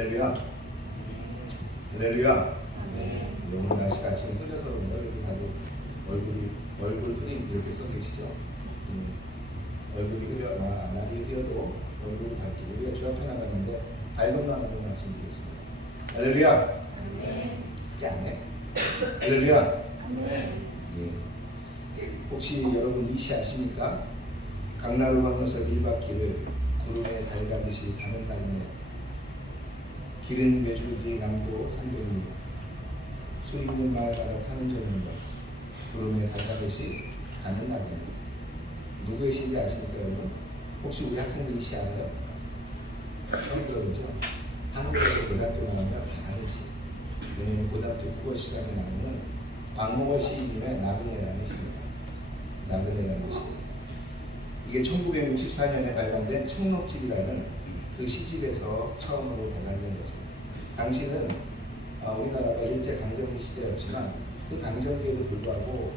할렐루야. 할렐루야. 오늘 날씨가 아침에 흐려서 그런가 여기 다들 얼굴이 이렇게 써 계시죠? 얼굴이 흐려, 날이 흐려도 얼굴이 밝게 우리가 주 앞에 나가는데 밝은 마음으로 말씀드리겠습니다. 할렐루야. 그게 안 해? 할렐루야. 예. 혹시 여러분 이시 아십니까? 강나루 건너서 1박 길을 구름에 달가듯이 가는 날이네. 길은 외줄기 남도 300리 수 있는 마을마다 타는 저녁 구름에 달가듯이 가는 날이네. 누구의 시인지 아십니까 여러분? 혹시 우리 학생들이 시 알아요? 처음 들어보죠? 한국에서 고등학교 나오면 다 아는 시. 왜냐면 고등학교 국어 시간에 나오는 박목월 시인님의 나그네라는 시입니다. 나그네라는 시. 이게 1964년에 발간된 청록집이라는 그 시집에서 처음으로 발간된 것입니다. 당시는 우리나라가 일제강점기 시대였지만 그 강점기에도 불구하고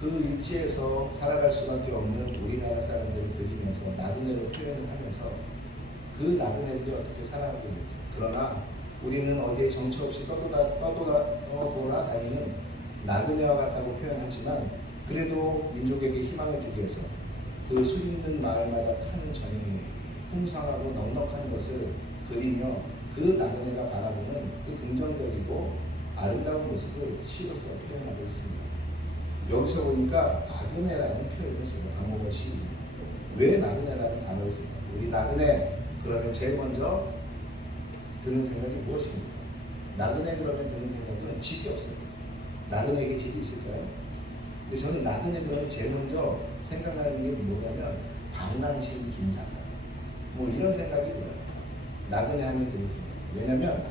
그 일지에서 살아갈 수밖에 없는 우리나라 사람들을 그리면서 나그네로 표현을 하면서 그 나그네들이 어떻게 살아가고 있는지, 그러나 우리는 어디에 정처 없이 떠돌아다니는 나그네와 같다고 표현하지만 그래도 민족에게 희망을 주기 위해서 그 수 있는 마을마다 타는 전형이 풍성하고 넉넉한 것을 그리며 그 나그네가 바라보는 그 긍정적이고 아름다운 모습을 시로서 표현하고 있습니다. 여기서 보니까 나그네라는 표현을 써요. 박목월 시인이. 왜 나그네라는 단어를 쓸까? 우리 나그네 그러면 제일 먼저 드는 생각이 무엇입니까? 나그네 그러면 드는 생각은 집이 없어요. 나그네에게 집이 있을까요? 근데 저는 나그네 그러면 제일 먼저 생각나는 게 뭐냐면 방랑시인 김사가 뭐 이런 생각이 들어요. 나그네 하면 그런 생각. 왜냐면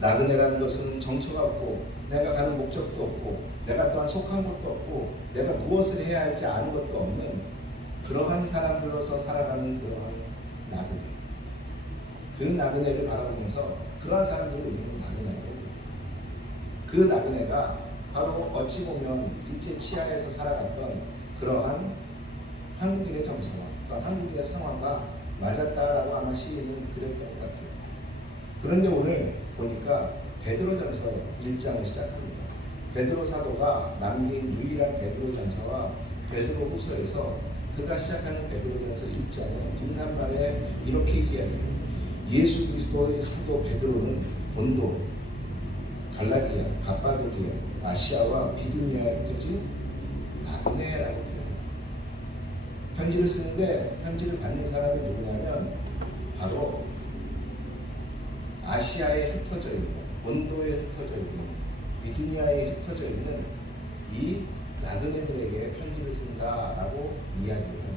나그네라는 것은 정처가 없고 내가 가는 목적도 없고 내가 또한 속한 것도 없고 내가 무엇을 해야 할지 아는 것도 없는 그러한 사람들로서 살아가는 그러한 나그네. 그 나그네를 바라보면서 그러한 사람들을 우리는 나그네라고 합니다. 그 나그네가 바로 어찌 보면 일제 치하에서 살아갔던 그러한 한국인의 정서와 또 한국인의 상황과 맞았다라고 아마 시인은 그랬던 것 같아요. 그런데 오늘 보니까 베드로전서 1장을 시작합니다. 베드로 사도가 남긴 유일한 베드로전서와 베드로후서에서 그가 시작하는 베드로전서 1장은 인사말에 이렇게 이야기해요. 예수 그리스도의 사도 베드로는 본도, 갈라디아, 갑바도기아, 아시아와 비두니아에 펴진 나그네라고 표현해요. 편지를 쓰는데 편지를 받는 사람이 누구냐면 바로 아시아에 흩어져 있는, 본도에 흩어져 있는, 비두니아에 흩어져 있는 이 나그네들에게 편지를 쓴다라고 이야기를 합니다.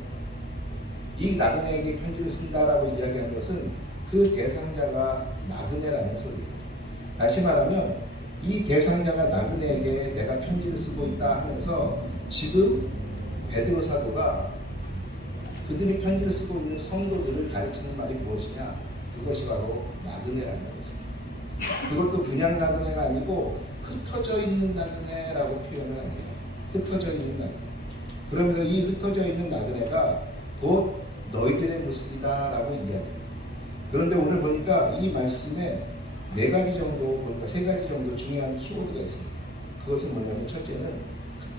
이 나그네에게 편지를 쓴다라고 이야기하는 것은 그 대상자가 나그네라는 소리예요. 다시 말하면 이 대상자가 나그네에게 내가 편지를 쓰고 있다 하면서 지금 베드로 사도가 그들이 편지를 쓰고 있는 성도들을 가르치는 말이 무엇이냐? 그것이 바로 나그네라는 것입니다. 그것도 그냥 나그네가 아니고 흩어져 있는 나그네라고 표현을 합니다. 흩어져 있는 나그네. 그러면서 이 흩어져 있는 나그네가 곧 너희들의 모습이다라고 이야기합니다. 그런데 오늘 보니까 이 말씀에 네 가지 정도, 보니까 세 가지 정도 중요한 키워드가 있습니다. 그것은 뭐냐면 첫째는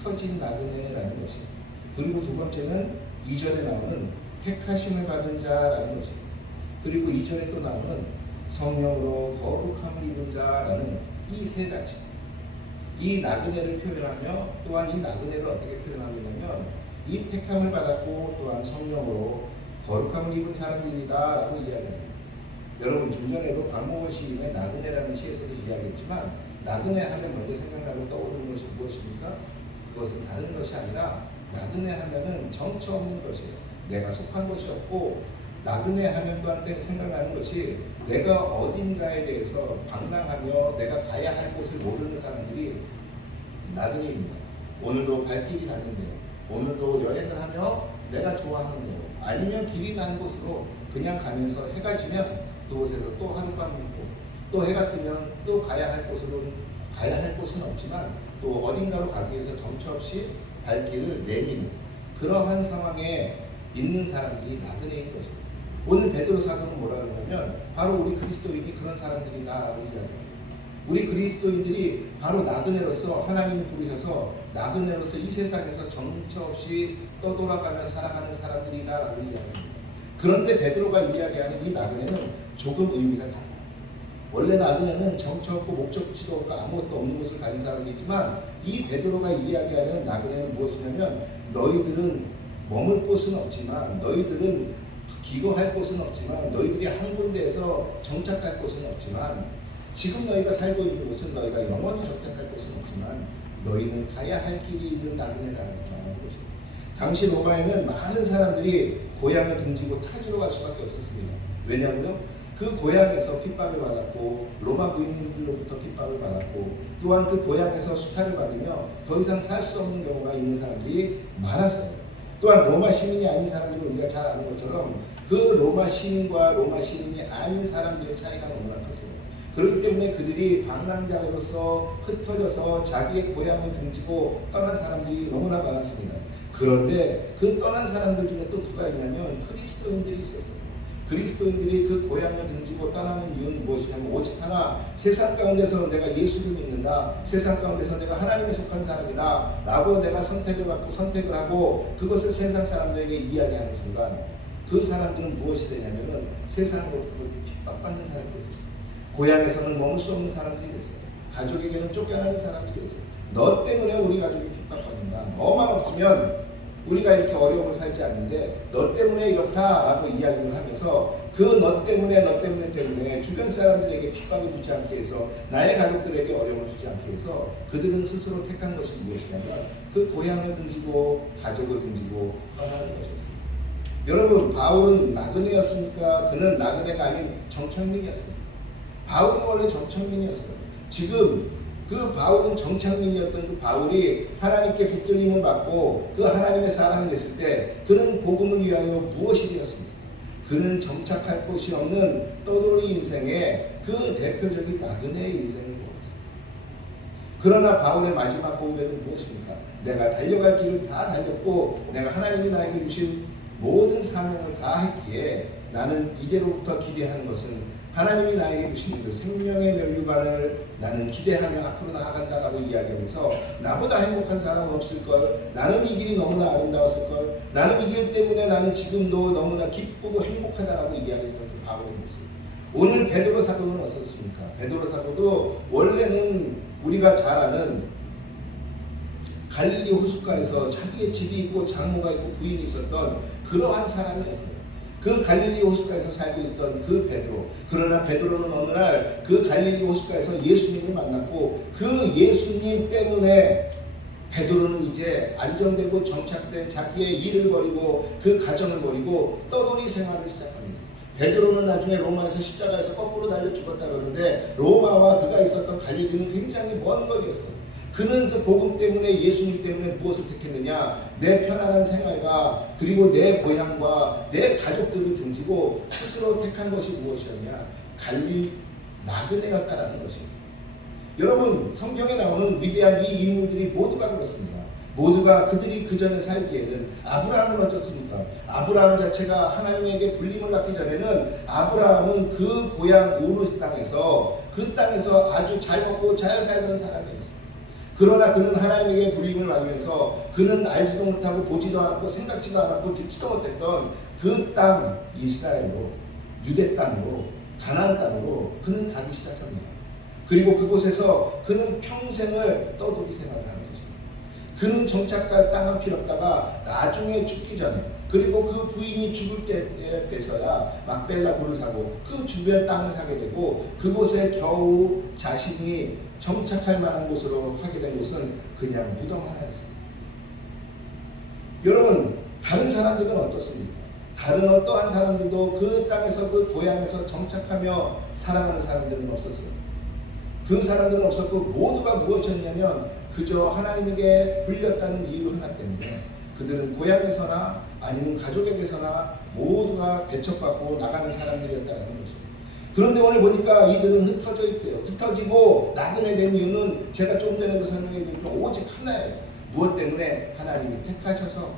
흩어진 나그네라는 것입니다. 그리고 두 번째는 이전에 나오는 택하심을 받은 자라는 것입니다. 그리고 이전에 또 나오는 성령으로 거룩함을 입은 자라는 이 세 가지. 이 나그네를 표현하며 또한 이 나그네를 어떻게 표현하느냐면 이 택함을 받았고 또한 성령으로 거룩함을 입은 사람들이다 라고 이야기합니다. 여러분 좀 전에도 박목월 시인의 나그네라는 시에서도 이야기했지만 나그네 하면 먼저 생각나고 떠오르는 것이 무엇입니까? 그것은 다른 것이 아니라 나그네 하면은 정처 없는 것이에요. 내가 속한 것이 없고 나그네 하면 또한 생각나는 것이 내가 어딘가에 대해서 방랑하며 내가 가야 할 곳을 모르는 사람들이 나그네입니다. 오늘도 발길이 났는데요. 오늘도 여행을 하며 내가 좋아하는 대로 아니면 길이 나는 곳으로 그냥 가면서 해가 지면 그곳에서 또 하룻밤 있고 또 해가 뜨면 또 가야 할 곳은 없지만 또 어딘가로 가기 위해서 정처 없이 발길을 내미는 그러한 상황에 있는 사람들이 나그네인 것입니다. 오늘 베드로 사도는 뭐라 그러냐면 바로 우리 그리스도인이 그런 사람들이다라고 이야기합니다. 우리 그리스도인들이 바로 나그네로서 하나님이 부르셔서 나그네로서 이 세상에서 정처 없이 떠돌아가며 살아가는 사람들이다라고 이야기합니다. 그런데 베드로가 이야기하는 이 나그네는 조금 의미가 달라요. 원래 나그네는 정처 없고 목적지도 없고 아무것도 없는 곳을 가는 사람이지만 이 베드로가 이야기하는 나그네는 무엇이냐면 너희들은 머물 곳은 없지만 너희들은 기거할 곳은 없지만 너희들이 한 군데에서 정착할 곳은 없지만 지금 너희가 살고 있는 곳은 너희가 영원히 정착할 곳은 없지만 너희는 가야 할 길이 있는 나그네라는 것입니다. 당시 로마에는 많은 사람들이 고향을 등지고 타지로 갈 수밖에 없었습니다. 왜냐하면 그 고향에서 핍박을 받았고 로마 부인들로부터 핍박을 받았고 또한 그 고향에서 수탈을 받으며 더 이상 살 수 없는 경우가 있는 사람들이 많았어요. 또한 로마 시민이 아닌 사람들은 우리가 잘 아는 것처럼 그 로마 시민과 로마 시민이 아닌 사람들의 차이가 너무나 컸어요. 그렇기 때문에 그들이 방랑자로서 흩어져서 자기의 고향을 등지고 떠난 사람들이 너무나 많았습니다. 그런데 그 떠난 사람들 중에 또 누가 있냐면 그리스도인들이 있었어요. 그리스도인들이 그 고향을 등지고 떠나는 이유는 무엇이냐면 오직 하나, 세상 가운데서 내가 예수를 믿는다, 세상 가운데서 내가 하나님에 속한 사람이다 라고 내가 선택을 받고 선택을 하고 그것을 세상 사람들에게 이야기하는 순간 그 사람들은 무엇이 되냐면은 세상으로 핍박받는 사람들이 됐어요. 고향에서는 머물 수 없는 사람들이 됐어요. 가족에게는 쫓겨나는 사람들이 됐어요. 너 때문에 우리 가족이 핍박받는다. 너만 없으면 우리가 이렇게 어려움을 살지 않는데 너 때문에 이렇다라고 이야기를 하면서 그 너 때문에 주변 사람들에게 핍박을 주지 않게 해서 나의 가족들에게 어려움을 주지 않게 해서 그들은 스스로 택한 것이 무엇이냐면 그 고향을 등지고 가족을 등지고 떠나는 것이었습니다. 여러분, 바울은 나그네였습니까? 그는 나그네가 아닌 정착민이었습니다. 바울은 원래 정착민이었어요. 지금 그 바울은 정착민이었던 그 바울이 하나님께 붙들림을 받고 그 하나님의 사람이 됐을 때 그는 복음을 위하여 무엇이 되었습니까? 그는 정착할 곳이 없는 떠돌이 인생의 그 대표적인 나그네의 인생을 보았습니다. 그러나 바울의 마지막 고백은 무엇입니까? 내가 달려갈 길을 다 달렸고 내가 하나님이 나에게 주신 모든 사명을 다 했기에 나는 이제로부터 기대하는 것은 하나님이 나에게 주신 그 생명의 면류관을 나는 기대하며 앞으로 나아간다라고 이야기하면서 나보다 행복한 사람은 없을걸, 나는 이 길이 너무나 아름다웠을걸, 나는 이 길 때문에 나는 지금도 너무나 기쁘고 행복하다라고 이야기했던 그 바울의 모습. 오늘 베드로 사도는 어떻습니까? 베드로 사도도 원래는 우리가 잘 아는 갈릴리 호숫가에서 자기의 집이 있고 장모가 있고 부인이 있었던 그러한 사람이었어요. 그 갈릴리 호숫가에서 살고 있던 그 베드로. 그러나 베드로는 어느 날 그 갈릴리 호숫가에서 예수님을 만났고 그 예수님 때문에 베드로는 이제 안정되고 정착된 자기의 일을 버리고 그 가정을 버리고 떠돌이 생활을 시작합니다. 베드로는 나중에 로마에서 십자가에서 거꾸로 달려 죽었다 그러는데 로마와 그가 있었던 갈릴리는 굉장히 먼 거리였어요. 그는 그 복음 때문에 예수님 때문에 무엇을 택했느냐? 내 편안한 생활과 그리고 내 고향과 내 가족들을 등지고 스스로 택한 것이 무엇이었냐? 갈릴 나그네였다라는 것입니다. 여러분, 성경에 나오는 위대한 이 인물들이 모두가 그렇습니다. 모두가 그들이 그 전에 살기에는 아브라함은 어떻습니까? 아브라함 자체가 하나님에게 불림을 받기 전에는 아브라함은 그 고향 우르 땅에서 그 땅에서 아주 잘 먹고 잘 살던 사람이었어요. 그러나 그는 하나님에게 불림을 받으면서 그는 알지도 못하고 보지도 않았고 생각지도 않았고 듣지도 못했던 그 땅 이스라엘로, 유대 땅으로, 가나안 땅으로 그는 가기 시작합니다. 그리고 그곳에서 그는 평생을 떠돌이 생활을 하는 거죠. 그는 정착할 땅은 필요 없다가 나중에 죽기 전에 그리고 그 부인이 죽을 때에 돼서야 막벨라 굴을 사고 그 주변 땅을 사게 되고 그곳에 겨우 자신이 정착할 만한 곳으로 하게 된 곳은 그냥 무덤 하나였습니다. 여러분, 다른 사람들은 어떻습니까? 다른 어떠한 사람들도 그 땅에서 그 고향에서 정착하며 살아가는 사람들은 없었어요. 그 사람들은 없었고 모두가 무엇이었냐면 그저 하나님에게 불렸다는 이유 하나 때문에 그들은 고향에서나 아니면 가족에게서나 모두가 배척받고 나가는 사람들이었다는 것입니다. 그런데 오늘 보니까 이들은 흩어져 있대요. 흩어지고 나그네 된 이유는 제가 조금 전에도 설명해 드린 오직 하나예요. 무엇 때문에? 하나님이 택하셔서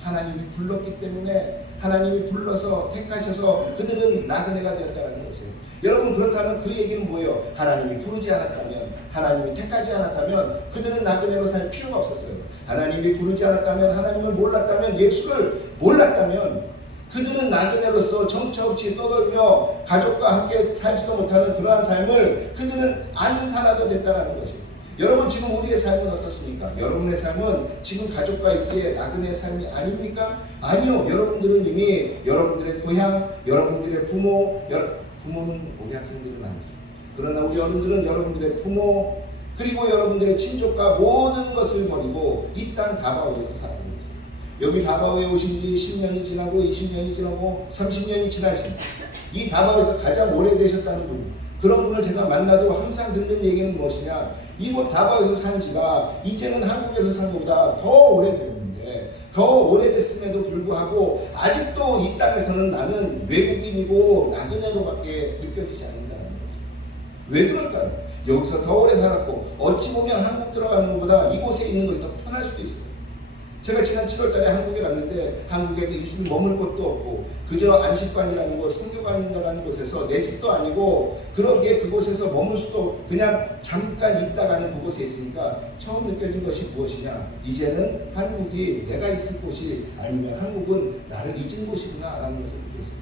하나님이 불렀기 때문에 하나님이 불러서 택하셔서 그들은 나그네가 되었다는 것이에요. 여러분, 그렇다면 그 얘기는 뭐예요? 하나님이 부르지 않았다면, 하나님이 택하지 않았다면 그들은 나그네로 살 필요가 없었어요. 하나님이 부르지 않았다면, 하나님을 몰랐다면, 예수를 몰랐다면 그들은 나그네로서 정처 없이 떠돌며 가족과 함께 살지도 못하는 그러한 삶을 그들은 안 살아도 됐다는 것이에요. 여러분, 지금 우리의 삶은 어떻습니까? 여러분의 삶은 지금 가족과 있기에 나그네 삶이 아닙니까? 아니요. 여러분들은 이미 여러분들의 고향, 여러분들의 부모는 우리 학생들은 아니죠. 그러나 우리 어른들은 여러분들의 부모, 그리고 여러분들의 친족과 모든 것을 버리고 이 땅 다바오에서 살아가고 있어요. 여기 다바오에 오신 지 10년이 지나고 20년이 지나고 30년이 지나신 이 다바오에서 가장 오래되셨다는 분, 그런 분을 제가 만나도 항상 듣는 얘기는 무엇이냐? 이곳 다바오에서 산 지가 이제는 한국에서 산 것보다 더 오래됐는데, 더 오래됐음에도 불구하고 아직도 이 땅에서는 나는 외국인이고 나그네로밖에 느껴지지 않는다는 거죠. 왜 그럴까요? 여기서 더 오래 살았고 어찌 보면 한국 들어가는 것보다 이곳에 있는 것이 더 편할 수도 있어요. 제가 지난 7월 달에 한국에 갔는데 한국에 있으면 머물 곳도 없고 그저 안식관이라는 곳, 선교관이라는 곳에서 내 집도 아니고 그러기에 그곳에서 머물 수도 그냥 잠깐 있다 가는 그곳에 있으니까 처음 느껴진 것이 무엇이냐? 이제는 한국이 내가 있을 곳이 아니면 한국은 나를 잊은 곳이구나 라는 것을 느꼈어요.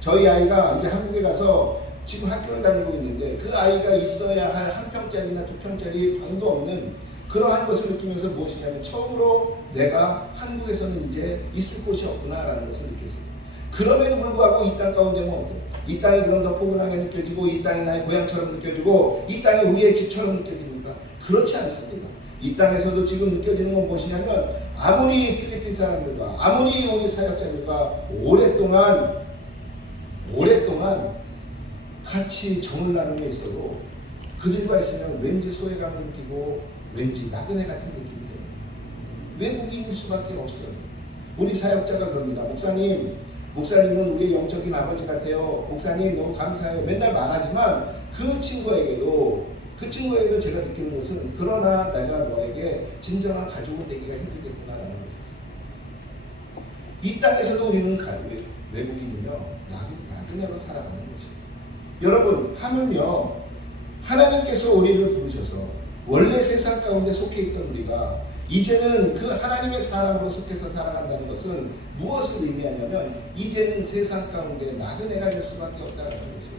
저희 아이가 이제 한국에 가서 지금 학교를 다니고 있는데 그 아이가 있어야 할 한 평짜리나 두 평짜리 방도 없는 그러한 것을 느끼면서 무엇이냐면 처음으로 내가 한국에서는 이제 있을 곳이 없구나라는 것을 느꼈어요. 그럼에도 불구하고 이 땅 가운데는 어때요? 이 땅이 그럼 더 포근하게 느껴지고 이 땅이 나의 고향처럼 느껴지고 이 땅이 우리의 집처럼 느껴집니까? 그렇지 않습니다. 이 땅에서도 지금 느껴지는 건 무엇이냐면 아무리 필리핀 사람들과 아무리 우리 사역자들과 오랫동안 같이 정을 나누며 있어도 그들과 있으면 왠지 소외감을 느끼고 왠지 나그네 같은 느낌이 들어요. 외국인일 수밖에 없어요. 우리 사역자가 그럽니다. 목사님은 우리의 영적인 아버지 같아요. 목사님 너무 감사해요. 맨날 말하지만 그 친구에게도 제가 느끼는 것은 그러나 내가 너에게 진정한 가족은 되기가 힘들겠구나라는 거죠. 이 땅에서도 우리는 외국인이며 나그네로 살아가는 거죠. 여러분, 하물며 하나님께서 우리를 부르셔서 원래 세상 가운데 속해 있던 우리가 이제는 그 하나님의 사람으로 속해서 살아간다는 것은 무엇을 의미하냐면 이제는 세상 가운데 나그네가 될 수밖에 없다는 것이에요.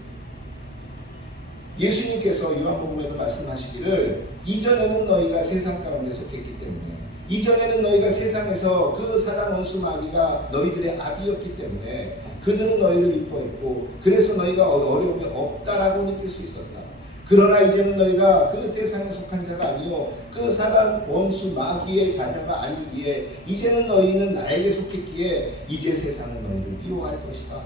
예수님께서 요한복음에도 말씀하시기를 이전에는 너희가 세상 가운데 속했기 때문에 이전에는 너희가 세상에서 그 사단 원수 마귀가 너희들의 아비였기 때문에 그들은 너희를 미워했고 그래서 너희가 어려움이 없다라고 느낄 수 있었다. 그러나 이제는 너희가 그 세상에 속한 자가 아니요 그 사단 원수 마귀의 자녀가 아니기에 이제는 너희는 나에게 속했기에 이제 세상은 너희를 미워할 것이다.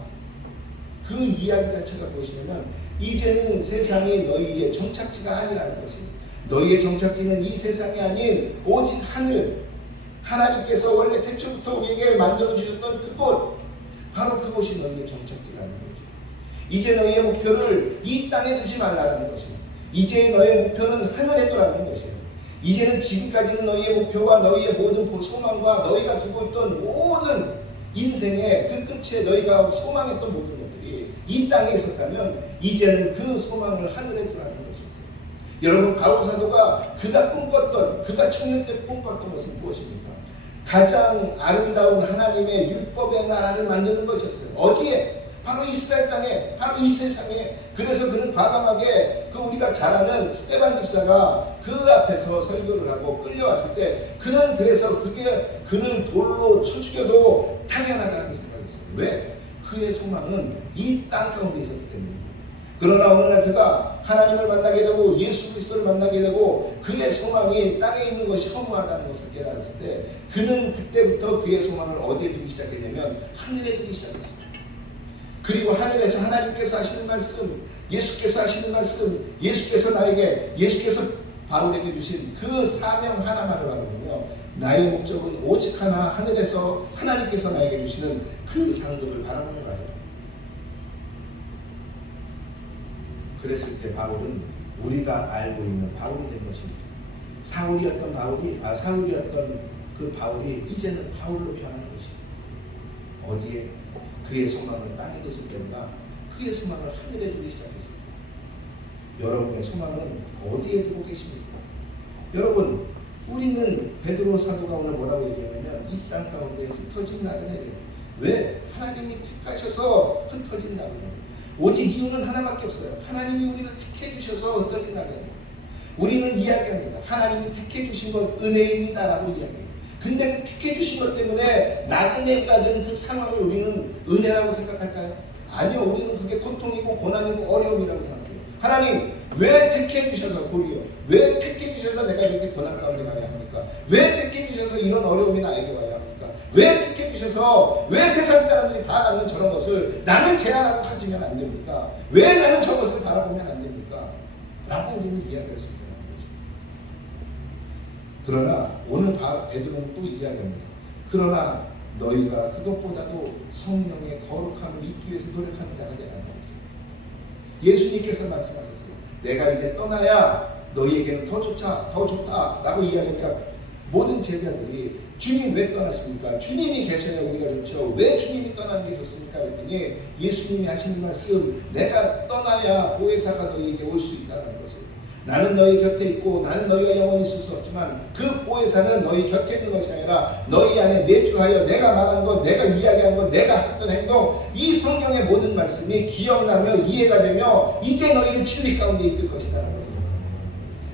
그 이야기 자체가 무엇이냐면 이제는 세상이 너희의 정착지가 아니라는 것입니다. 너희의 정착지는 이 세상이 아닌 오직 하늘, 하나님께서 원래 태초부터 우리에게 만들어주셨던 그곳, 바로 그곳이 너희의 정착지라는 거죠. 이제 너희의 목표를 이 땅에 두지 말라는 것입니다. 이제 너희의 목표는 하늘에 두라는 것이에요. 이제는 지금까지는 너희의 목표와 너희의 모든 소망과 너희가 두고 있던 모든 인생의 그 끝에 너희가 소망했던 모든 것들이 이 땅에 있었다면 이제는 그 소망을 하늘에 두라는 것이었어요. 여러분, 바울 사도가 그가 청년 때 꿈꿨던 것은 무엇입니까? 가장 아름다운 하나님의 율법의 나라를 만드는 것이었어요. 어디에? 바로 이스라엘 땅에, 바로 이 세상에. 그래서 그는 과감하게 우리가 잘 아는 스데반 집사가 그 앞에서 설교를 하고 끌려왔을 때 그는 그래서 그게 그를 돌로 쳐 죽여도 당연하다고 생각했어요. 왜? 그의 소망은 이 땅 가운데 있었기 때문입니다. 그러나 어느 날 그가 하나님을 만나게 되고 예수 그리스도를 만나게 되고 그의 소망이 땅에 있는 것이 허무하다는 것을 깨달았을 때 그는 그때부터 그의 소망을 어디에 두기 시작했냐면 하늘에 두기 시작했습니다. 그리고 하늘에서 하나님께서 하시는 말씀, 예수께서 하시는 말씀, 예수께서 바울에게 주신 그 사명 하나만을 바라보며 나의 목적은 오직 하나, 하늘에서 하나님께서 나에게 주시는 그 상급을 바라보며 가요. 그랬을 때 바울은 우리가 알고 있는 바울이 된 것입니다. 사울이었던 그 바울이 이제는 바울로 변하는 것입니다. 어디에 그의 소망을 땅에 뒀을 때보다 그의 소망을 하늘에 두기 시작했습니다. 여러분의 소망은 어디에 두고 계십니까? 여러분, 우리는 베드로 사도가 오늘 뭐라고 얘기하냐면 이 땅 가운데 흩어진 나그네들. 왜? 하나님이 택하셔서 흩어진 나그네. 오직 이유는 하나밖에 없어요. 하나님이 우리를 택해 주셔서 흩어진 나그네. 우리는 이야기합니다. 하나님이 택해 주신 것 은혜입니다라고 이야기해요. 근데 그 택해 주신 것 때문에 나그네가 된 그 상황을 우리는 은혜라고 생각할까요? 아니요. 우리는 그게 고통이고 고난이고 어려움이라고 생각해요. 하나님 왜 택해 주셔서 도리어 왜 택해 주셔서 내가 이렇게 고난 가운데 가야 합니까? 왜 택해 주셔서 이런 어려움이 나에게 와야 합니까? 왜 택해 주셔서 왜 세상 사람들이 다 갖는 저런 것을 나는 제한하고 가지면 안 됩니까? 왜 나는 저것을 바라보면 안 됩니까? 라고 우리는 이야기할 수 있다는 거죠. 그러나 오늘 베드로는 또 이야기합니다. 그러나 너희가 그것보다도 성령의 거룩함을 잊기 위해서 노력하는 자가 되라는 거죠. 예수님께서 말씀하셨어요. 내가 이제 떠나야 너희에게는 더 좋다라고 이야기하니까 모든 제자들이 주님 왜 떠나십니까? 주님이 계셔야 우리가 좋죠. 왜 주님이 떠나는 게 좋습니까? 그랬더니 예수님이 하시는 말씀, 내가 떠나야 보혜사가 너희에게 올 수 있다는 것을. 나는 너희 곁에 있고 나는 너희와 영원히 있을 수 없지만 그 보혜사는 너희 곁에 있는 것이 아니라 너희 안에 내주하여 내가 말한 것, 내가 이야기한 것, 내가 했던 행동, 이 성경의 모든 말씀이 기억나며 이해가 되며 이제 너희는 진리 가운데 이끌 것이라는 거예요.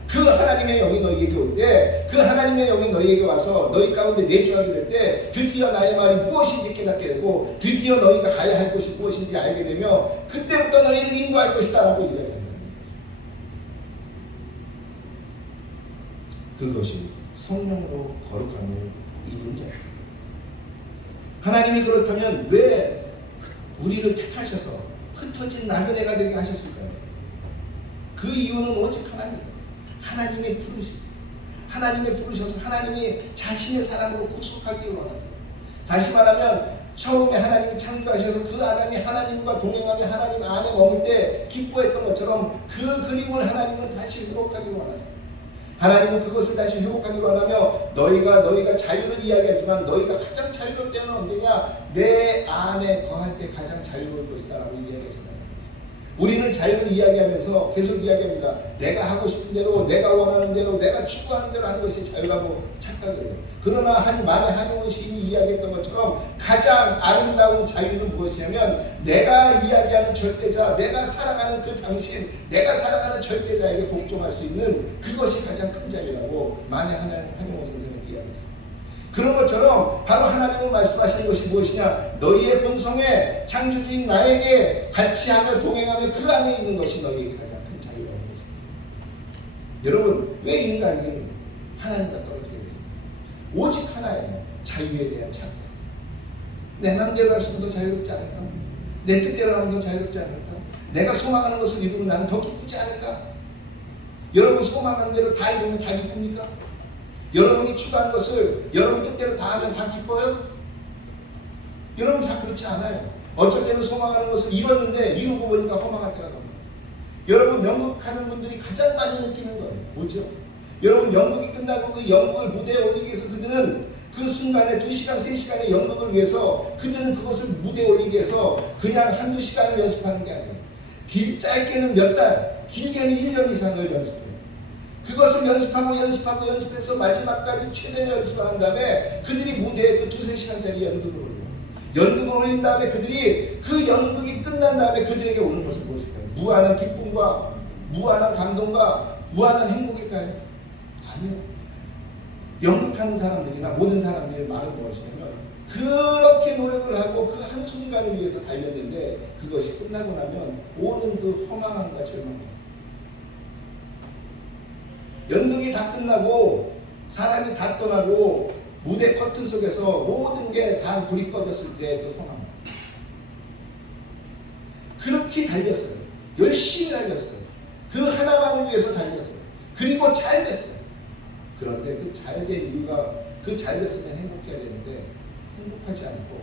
그 하나님의 영이 너희에게 올 때, 그 하나님의 영이 너희에게 와서 너희 가운데 내주하게 될 때 드디어 나의 말이 무엇인지 깨닫게 되고 드디어 너희가 가야 할 곳이 무엇인지 알게 되며 그때부터 너희를 인도할 것이다 라고 이야기합니다. 그것이 성령으로 거룩함을 입은 자입니다. 하나님이 그렇다면 왜 우리를 택하셔서 흩어진 나그네가 되게 하셨을까요? 그 이유는 오직 하나님입니다. 하나님의 부르심, 하나님의 부르셔서 하나님이 자신의 사랑으로 구속하기를 원하세요. 다시 말하면 처음에 하나님이 창조하셔서 그 아담이 하나님과 동행하며 하나님 안에 머물 때 기뻐했던 것처럼 그 그림을 하나님은 다시 회복하기를 원하세요. 하나님은 그것을 다시 회복하기를 원하며 너희가 자유를 이야기하지만 너희가 가장 자유로울 때는 언제냐? 내 안에 거할 때 가장 자유로울 것이다 라고 이야기하셨다. 우리는 자유를 이야기하면서 계속 이야기합니다. 내가 하고 싶은 대로, 내가 원하는 대로, 내가 추구하는 대로 하는 것이 자유라고 착각을 해요. 그러나 만해 한용운 시인이 이야기했던 것처럼 가장 아름다운 자유는 무엇이냐면 내가 이야기하는 절대자, 내가 사랑하는 그 당신, 내가 사랑하는 절대자에게 복종할 수 있는 그것이 가장 큰 자유라고 만해 한용운 선생님이 이야기했습니다. 그런 것처럼 바로 하나님은 말씀하시는 것이 무엇이냐? 너희의 본성에 창조주인 나에게 같이 하며 동행하며 그 안에 있는 것이 너희에게 가장 큰 자유라는 것입니다. 여러분, 왜 인간이 하나님과 떨어지게 됐습니까? 오직 하나예요. 자유에 대한 착각. 내 마음대로 할 수는 더 자유롭지 않을까? 내 뜻대로 하면 더 자유롭지 않을까? 내가 소망하는 것을 이루면 나는 더 기쁘지 않을까? 여러분 소망하는 대로 다 이루면 다 기쁩니까? 여러분이 추구한 것을 여러분 뜻대로 다 하면 다 기뻐요? 여러분 다 그렇지 않아요. 어쩔 때는 소망하는 것을 이뤘는데 이루고 보니까 허망할 때가 너무. 여러분 연극하는 분들이 가장 많이 느끼는 거예요. 뭐죠? 여러분 연극이 끝나고 그 연극을 무대에 올리기 위해서 그들은 그 순간에 2시간, 3시간의 연극을 위해서 그들은 그것을 무대에 올리기 위해서 그냥 한두 시간을 연습하는 게 아니에요. 짧게는 몇 달, 길게는 1년 이상을 연습해요. 그것을 연습해서 마지막까지 최대한 연습한 다음에 그들이 무대에 그 2-3시간짜리 연극을 올려요. 연극을 올린 다음에 그들이 그 연극이 끝난 다음에 그들에게 오는 것은 무엇일까요? 무한한 기쁨과 무한한 감동과 무한한 행복일까요? 아니요. 연극하는 사람들이나 모든 사람들의 말은 무엇이냐면 그렇게 노력을 하고 그 한순간을 위해서 달렸는데 그것이 끝나고 나면 오는 그 허망함과 절망. 연극이 다 끝나고 사람이 다 떠나고 무대 커튼 속에서 모든 게 다 불이 꺼졌을 때 그 허망함. 그렇게 달렸어요. 열심히 달렸어요. 그 하나만을 위해서 달렸어요. 그리고 잘 됐어요. 그런데 그 잘 된 이유가 그 잘 됐으면 행복해야 되는데 행복하지 않고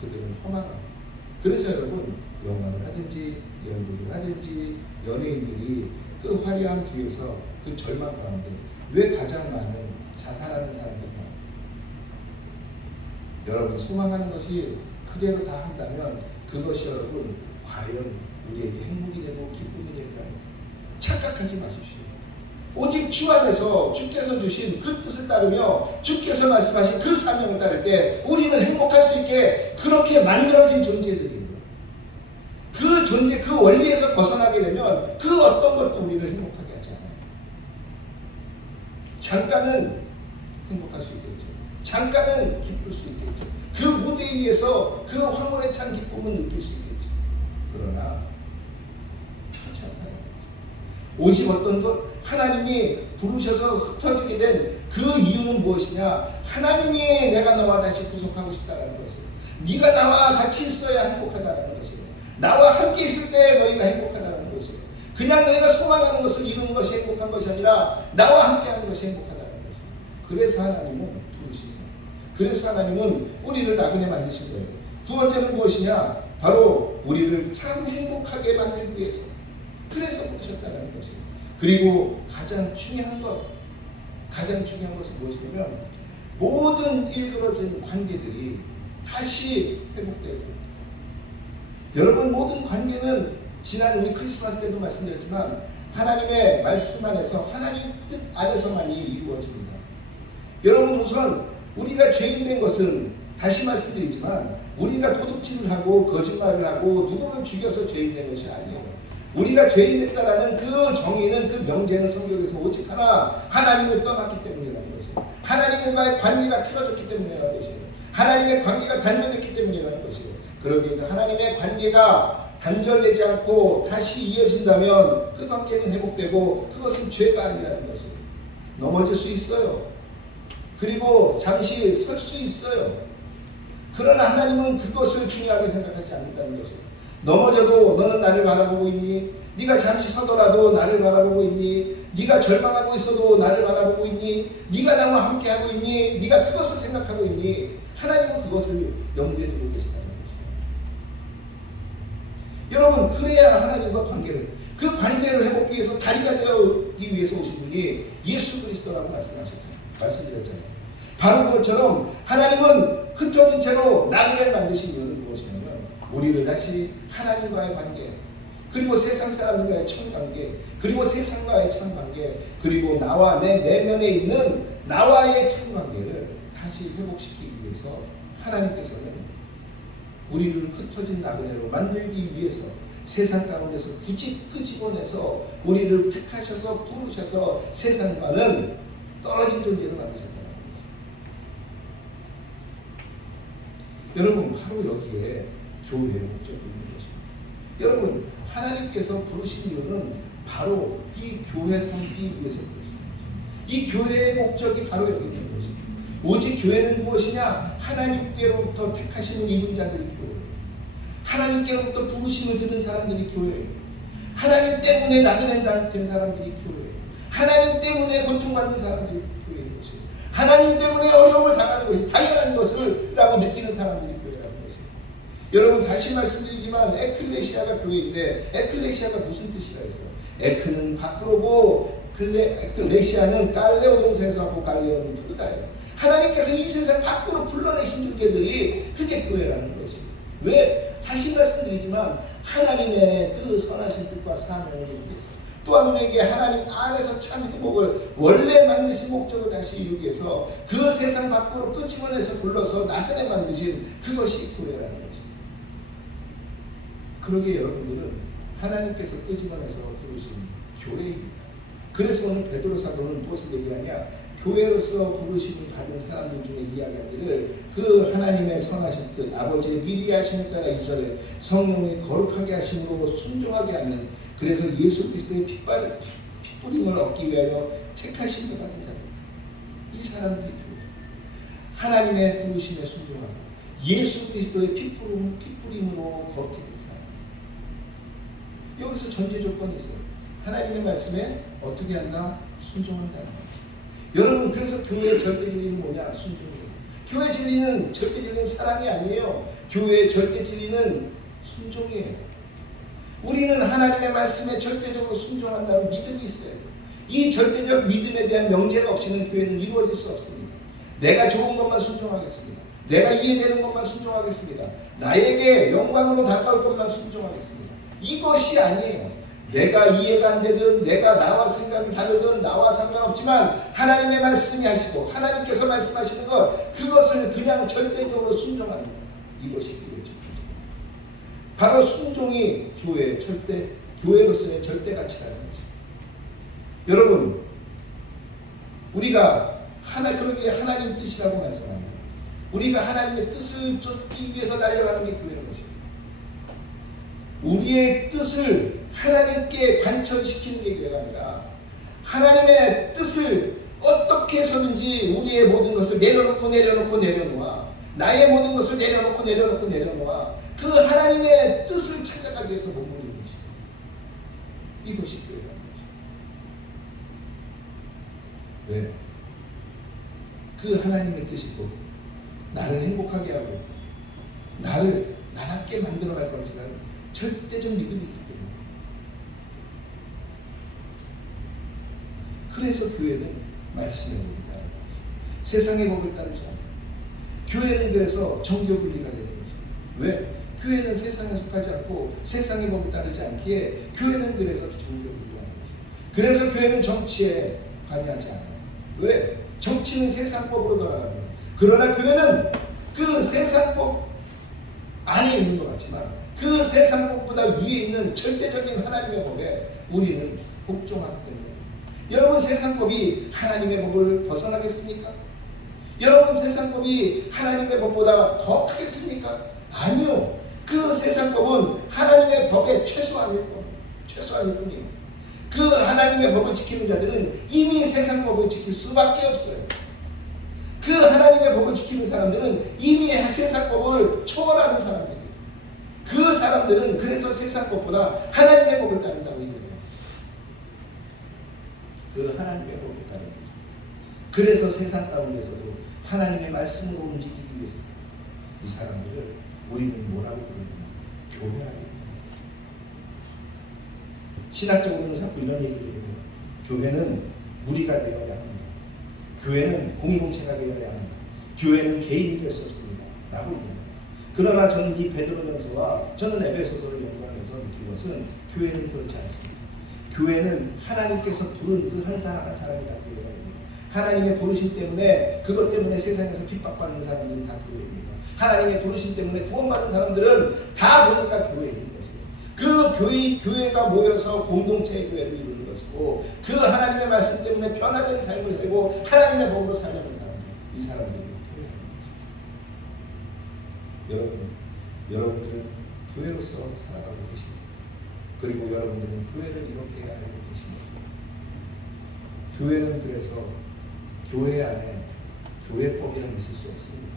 그들은 허망함. 그래서 여러분 영화를 하든지 연극을 하든지 연예인들이 그 화려함 뒤에서 그 절망 가운데 왜 가장 많은 자살하는 사람들이 많아요? 여러분 소망하는 것이 그대로 다 한다면 그것이 여러분 과연 우리에게 행복이 되고 기쁨이 될까요? 착각하지 마십시오. 오직 주 안에서 주께서 주신 그 뜻을 따르며 주께서 말씀하신 그 사명을 따를 때 우리는 행복할 수 있게 그렇게 만들어진 존재들이에요. 그 존재, 그 원리에서 벗어나게 되면 그 어떤 것도 우리를 행복하게 하지 않아요. 잠깐은 행복할 수 있겠죠. 잠깐은 기쁠 수 있겠죠. 그 무대 위에서 그 황홀에 찬 기쁨은 느낄 수 있겠죠. 그러나 그렇지 않다는 거예요. 오직 어떤 것? 하나님이 부르셔서 흩어지게 된 그 이유는 무엇이냐? 하나님이 내가 너와 다시 구속하고 싶다는 것이에요. 네가 나와 같이 있어야 행복하다는 것이에요. 나와 함께 있을 때 너희가 행복하다는 것이에요. 그냥 너희가 소망하는 것을 이루는 것이 행복한 것이 아니라 나와 함께하는 것이 행복하다는 것이에요. 그래서 하나님은 부르시는 거예요. 그래서 하나님은 우리를 나그네 만드신 거예요. 두 번째는 무엇이냐? 바로 우리를 참 행복하게 만들기 위해서. 그래서 부르셨다는 것이에요. 그리고 가장 중요한 것은 무엇이냐면 모든 일그러진 관계들이 다시 회복되고, 여러분 모든 관계는 지난 우리 크리스마스 때도 말씀드렸지만 하나님의 말씀 안에서 하나님 뜻 안에서만이 이루어집니다. 여러분 우선 우리가 죄인 된 것은 다시 말씀드리지만 우리가 도둑질을 하고 거짓말을 하고 누구를 죽여서 죄인 된 것이 아니에요. 우리가 죄인 됐다라는 그 정의는, 그 명제는 성경에서 오직 하나, 하나님을 떠났기 때문이라는 것이에요. 하나님과의 관계가 틀어졌기 때문이라는 것이에요. 하나님의 관계가 단절됐기 때문이라는 것이에요. 그러니까 하나님의 관계가 단절되지 않고 다시 이어진다면 그 관계는 회복되고 그것은 죄가 아니라는 것이에요. 넘어질 수 있어요. 그리고 잠시 설 수 있어요. 그러나 하나님은 그것을 중요하게 생각하지 않는다는 것이에요. 넘어져도 너는 나를 바라보고 있니? 네가 잠시 서더라도 나를 바라보고 있니? 네가 절망하고 있어도 나를 바라보고 있니? 네가 나와 함께하고 있니? 네가 그것을 생각하고 있니? 하나님은 그것을 염두에 두고 계시다는 것이죠. 여러분 그래야 하나님과 그 관계를 회복하기 위해서 다리가 되기 위해서 오신 분이 예수 그리스도라고 말씀드렸잖아요. 바로 그것처럼 하나님은 흩어진 채로 나그네를 만드신 이유는 무엇이냐면 우리를 다시 하나님과의 관계, 그리고 세상 사람들과의 첫 관계, 그리고 세상과의 첫 관계, 그리고 나와 내 내면에 있는 나와의 첫 관계를 다시 회복시키기 위해서 하나님께서는 우리를 흩어진 나그네로 만들기 위해서 세상 가운데서 굳이 끄집어내서 우리를 택하셔서 부르셔서 세상과는 떨어진 존재로 만드셨다는 거죠. 여러분 바로 여기에 교회의 목적이 있는 것입니다. 여러분 하나님께서 부르신 이유는 바로 이 교회 삼기 위해서 부르신 것입니다. 이 교회의 목적이 바로 여기 있는 것입니다. 오직 교회는 무엇이냐? 하나님께로부터 택하시는 이분 자들이 교회예요. 하나님께로부터 부르심을 듣는 사람들이 교회예요. 하나님 때문에 나그네 된 사람들이 교회예요. 하나님 때문에 고통받는 사람들이 교회인 것이에요. 하나님 때문에 어려움을 당하는 것이 당연한 것을 라고 느끼는 사람들이 교회라는 것이에요. 여러분 다시 말씀드리지만 에클레시아가 교회인데 에클레시아가 무슨 뜻이라 했어요? 에크는 밖으로고 에클레시아는 갈레오 동사에서 하고 갈레오는 부르다예요. 하나님께서 이 세상 밖으로 불러내신 존재들이 그게 교회라는 것이에요. 왜? 다시 말씀드리지만 하나님의 그 선하신 뜻과 사명을 이루기 위해서, 또한 우리에게 하나님 안에서 참 행복을 원래 만드신 목적을 다시 이루기 위해서 그 세상 밖으로 끄집어내서 불러서 나그네 만드신 그것이 교회라는 것입니다. 그러기에 여러분들은 하나님께서 끄집어내서 부르신 교회입니다. 그래서 오늘 베드로 사도는 무엇을 얘기하냐? 교회로서 부르심을 받은 사람들 중에 이야기하기를 그 하나님의 선하신 뜻, 아버지의 미리 하심에 따라 2절에 성령의 거룩하게 하심으로 순종하게 하는, 그래서 예수 그리스도의 핏부림을 얻기 위하여 택하심을 받은 자들, 이 사람들이 교회, 하나님의 부르심에 순종하고 예수 그리스도의 핏부림으로 거룩해 된 사람. 여기서 전제 조건이 있어요. 하나님의 말씀에 어떻게 한다? 순종한다는 거예요. 여러분 그래서 교회의 절대 진리는 뭐냐? 순종이에요. 교회 진리는 절대 진리는 사랑이 아니에요. 교회의 절대 진리는 순종이에요. 우리는 하나님의 말씀에 절대적으로 순종한다는 믿음이 있어야 돼요. 이 절대적 믿음에 대한 명제가 없이는 교회는 이루어질 수 없습니다. 내가 좋은 것만 순종하겠습니다. 내가 이해되는 것만 순종하겠습니다. 나에게 영광으로 다가올 것만 순종하겠습니다. 이것이 아니에요. 내가 이해가 안 되든 내가 나와 생각이 다르든 나와 상관없지만 하나님의 말씀이 하시고 하나님께서 말씀하시는 것 그것을 그냥 절대적으로 순종하는 것. 이것이 교회의 적조입니다. 바로 순종이 교회로서의 절대 가치라는 거죠. 여러분 우리가 그러기에 하나님 뜻이라고 말씀합니다. 우리가 하나님의 뜻을 쫓기 위해서 달려가는 게 교회는 것입니다. 우리의 뜻을 하나님께 관철시키는 게 교회가 아니라 하나님의 뜻을 어떻게 해서든지 우리의 모든 것을 내려놓아 나의 모든 것을 내려놓아 그 하나님의 뜻을 찾아가기 위해서 몸부리는 것입니다. 이것이 교회라는 거죠. 왜? 그 하나님의 뜻이 곧 나를 행복하게 하고 나를 나답게 만들어갈 것이라는 절대적 믿음이 있기 때문에 그래서 교회는 말씀의 법을 따르는 것이죠. 세상의 법을 따르지 않아요. 교회는 그래서 정교분리가 되는 거죠. 왜? 교회는 세상에 속하지 않고 세상의 법을 따르지 않기에 교회는 그래서 정교분리가 되는 거죠. 그래서 교회는 정치에 관여하지 않아요. 왜? 정치는 세상법으로 돌아가는 거예요. 그러나 교회는 그 세상법 안에 있는 것 같지만 그 세상법보다 위에 있는 절대적인 하나님의 법에 우리는 복종하기 때문에 여러분 세상법이 하나님의 법을 벗어나겠습니까? 여러분 세상법이 하나님의 법보다 더 크겠습니까? 아니요. 그 세상법은 하나님의 법의 최소한일 뿐이에요. 그 하나님의 법을 지키는 자들은 이미 세상법을 지킬 수밖에 없어요. 그 하나님의 법을 지키는 사람들은 이미 세상법을 초월하는 사람들이에요. 그 사람들은 그래서 세상법보다 하나님의 법을 따른다고 얘기해요. 그 하나님의 법을 따르는 거죠. 그래서 세상 가운데서도 하나님의 말씀으로 움직이기 위해서 이 사람들을 우리는 뭐라고 부르느냐? 교회라고 부릅니다. 신학적으로는 자꾸 이런 얘기를 해요. 교회는 무리가 되어야 합니다. 교회는 공동체가 되어야 합니다. 교회는 개인이 될 수 없습니다. 라고 얘기합니다. 그러나 저는 이 베드로전서와 저는 에베소서를 연구하면서 느낀 것은 교회는 그렇지 않습니다. 교회는 하나님께서 부른 그 한 사람 한 사람이 다 교회가 됩니다. 하나님의 부르심 때문에 그것 때문에 세상에서 핍박받는 사람들은 다 교회입니다. 하나님의 부르심 때문에 구원받은 사람들은 다 보니까 교회에 있는 것이고 그 교회가 모여서 공동체의 교회를 이루는 것이고 그 하나님의 말씀 때문에 변화된 삶을 살고 하나님의 법으로 살려는 사람들 이 사람들이 교회입니다. 여러분들은 교회로서 살아가고 계십니다. 그리고 여러분들은 교회를 이렇게 알고 계십니다. 교회는 그래서 교회 안에 교회법이란 있을 수 없습니다.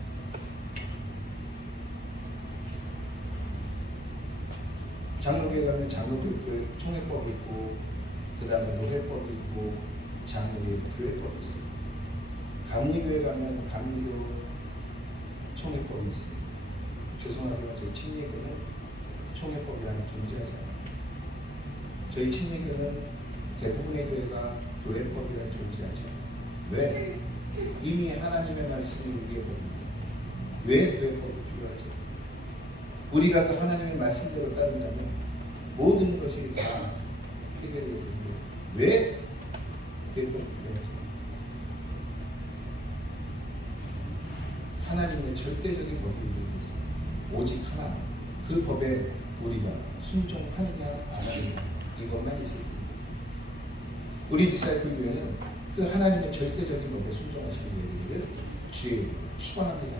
장로교회 가면 장로교회 총회법이 있고 그 다음에 노회법이 있고 장로교회 교회법이 있습니다. 감리교회 가면 감리교 총회법이 있습니다. 죄송하지만 저희 침례교는 총회법이라는 존재하지 않아요. 저희 침례교는 대부분의 교회가 교회법이라는 존재하죠. 왜? 이미 하나님의 말씀이 우리의 법입니다. 왜 교회법이 필요하죠? 우리가 그 하나님의 말씀대로 따른다면 모든 것이 다 해결이 되는데 왜 교회법이 필요하죠? 하나님의 절대적인 법을 위해서 오직 하나 그 법에 우리가 순종하느냐 안 하느냐 이것만 있을 뿐입니다. 우리 디사이플 교회는 그 하나님의 절대적인 법에 순종하시는 교회들을 주의 축원합니다.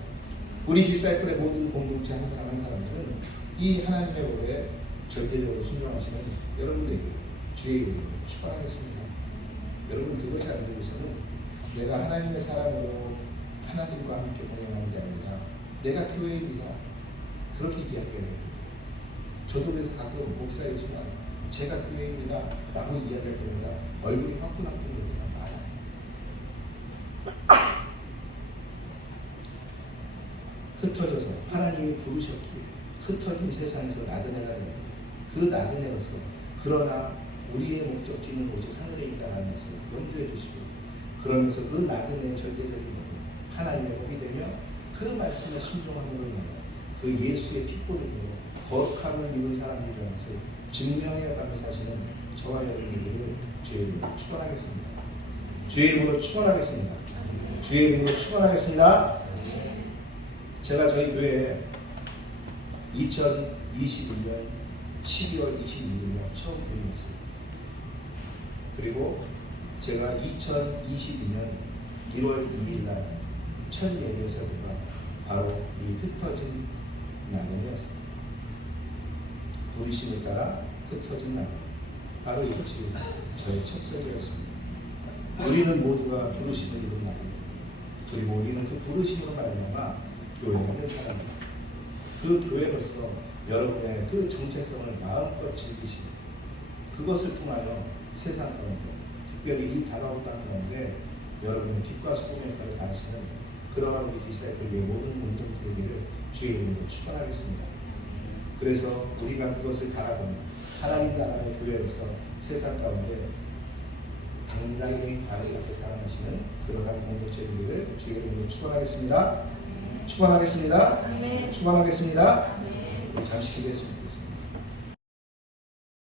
우리 디사이플의 모든 공동체 한 사람 한 사람들은 이 하나님의 법에 절대적으로 순종하시는 여러분들에게 주의 이름으로 축원하겠습니다. 여러분 그것이 안 되고서는 내가 하나님의 사람으로 하나님과 함께 동행하는 게 아니라 내가 교회입니다. 그렇게 이야기해야 됩니다. 저도 그래서 가끔 목사이지만 제가 교회입니다 라고 이야기할 때마다 얼굴이 화끈화끈 때가 많아요. 흩어져서 하나님이 부르셨기에 흩어진 세상에서 나그네가 그 나그네로서 그러나 우리의 목적지는 오직 하늘에 있다는 것을 염두에 두시고 그러면서 그 나그네의 절대적인 법은 하나님의 법이 되며 그 말씀에 순종함으로 인하여 그 예수의 핏보리로 거룩함을 입은 사람들이라는 것을 증명해가며 사시는 저와 여러분들을 주의 이름으로 축원하겠습니다. 주의 이름으로 축원하겠습니다. 주의 이름으로 축원하겠습니다. 제가 저희 교회에 2021년 12월 26일날 처음 부임했어요. 그리고 제가 2022년 1월 2일날 첫 예배 설교가 바로 이 흩어진 나눔이었습니다. 부르심에 따라 흩어진 나눔, 바로 이것이 저의 첫 설교였습니다. 우리는 모두가 부르심을 입은 나눔, 그리고 우리는 그 부르심으로 말미암아 교회가 된 사람입니다. 그 교회로서 여러분의 그 정체성을 마음껏 즐기시고 그것을 통하여 세상 가운데, 특별히 이 다가온 땅 가운데 여러분의 빛과 소금의 역할을 다하시는 그러한 우리 디사이플의 모든 공동체들을 주의 이름으로 축원하겠습니다. 그래서 우리가 그것을 바라보는 하나님 나라의 교회로서 세상 가운데 당당히 아기 같게 살아가시는 그러한 공동체들을 주의 이름으로 축원하겠습니다. 축원하겠습니다. 축원하겠습니다. 우리 잠시 기도했습니다.